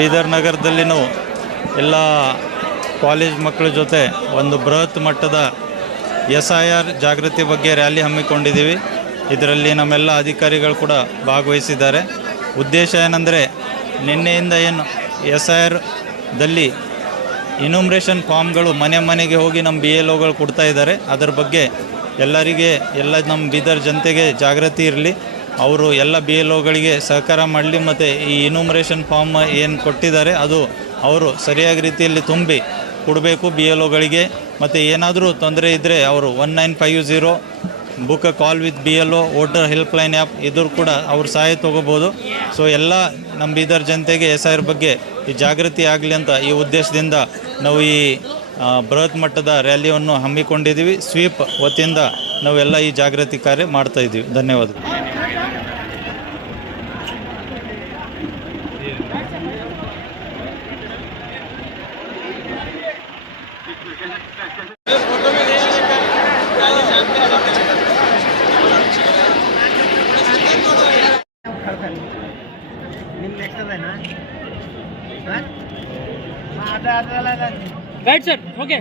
ಬೀದರ್ ನಗರದಲ್ಲಿನೂ ಎಲ್ಲ ಕಾಲೇಜ್ ಮಕ್ಕಳ ಜೊತೆ ಒಂದು ಬೃಹತ್ ಮಟ್ಟದ SIR ಜಾಗೃತಿ ಬಗ್ಗೆ ರ್ಯಾಲಿ ಹಮ್ಮಿಕೊಂಡಿದ್ದೀವಿ. ಇದರಲ್ಲಿ ನಮ್ಮೆಲ್ಲ ಅಧಿಕಾರಿಗಳು ಕೂಡ ಭಾಗವಹಿಸಿದ್ದಾರೆ. ಉದ್ದೇಶ ಏನಂದರೆ ನಿನ್ನೆಯಿಂದ ಏನು SIRದಲ್ಲಿ ಇನ್ಯುಮರೇಷನ್ ಫಾರ್ಮ್ಗಳು ಮನೆ ಮನೆಗೆ ಹೋಗಿ ನಮ್ಮ BLOಗಳು ಕೊಡ್ತಾ ಇದ್ದಾರೆ. ಅದರ ಬಗ್ಗೆ ಎಲ್ಲ ನಮ್ಮ ಬೀದರ್ ಜನತೆಗೆ ಜಾಗೃತಿ ಇರಲಿ, ಅವರು ಎಲ್ಲ BLOಗಳಿಗೆ ಸಹಕಾರ ಮಾಡಲಿ ಮತ್ತು ಈ ಇನ್ಯುಮರೇಷನ್ ಫಾರ್ಮ್ ಏನು ಕೊಟ್ಟಿದ್ದಾರೆ ಅದು ಅವರು ಸರಿಯಾಗಿ ರೀತಿಯಲ್ಲಿ ತುಂಬಿ ಕೊಡಬೇಕು BLOಗಳಿಗೆ. ಮತ್ತು ಏನಾದರೂ ತೊಂದರೆ ಇದ್ದರೆ ಅವರು 1950 book call with BLO voter helpline app ಇದ್ರ ಕೂಡ ಅವ್ರ ಸಹಾಯ ತೊಗೋಬೋದು. ಸೊ ಎಲ್ಲ ನಮ್ಮ ಬೀದರ್ ಜನತೆಗೆ SIR ಬಗ್ಗೆ ಈ ಜಾಗೃತಿ ಆಗಲಿ ಅಂತ ಈ ಉದ್ದೇಶದಿಂದ ನಾವು ಈ ಬೃಹತ್ ಮಟ್ಟದ ರ್ಯಾಲಿಯನ್ನು ಹಮ್ಮಿಕೊಂಡಿದ್ದೀವಿ. ಸ್ವೀಪ್ ವತಿಯಿಂದ ನಾವೆಲ್ಲ ಈ ಜಾಗೃತಿ ಕಾರ್ಯ ಮಾಡ್ತಾಯಿದ್ದೀವಿ. ಧನ್ಯವಾದಗಳು. Right sir, okay.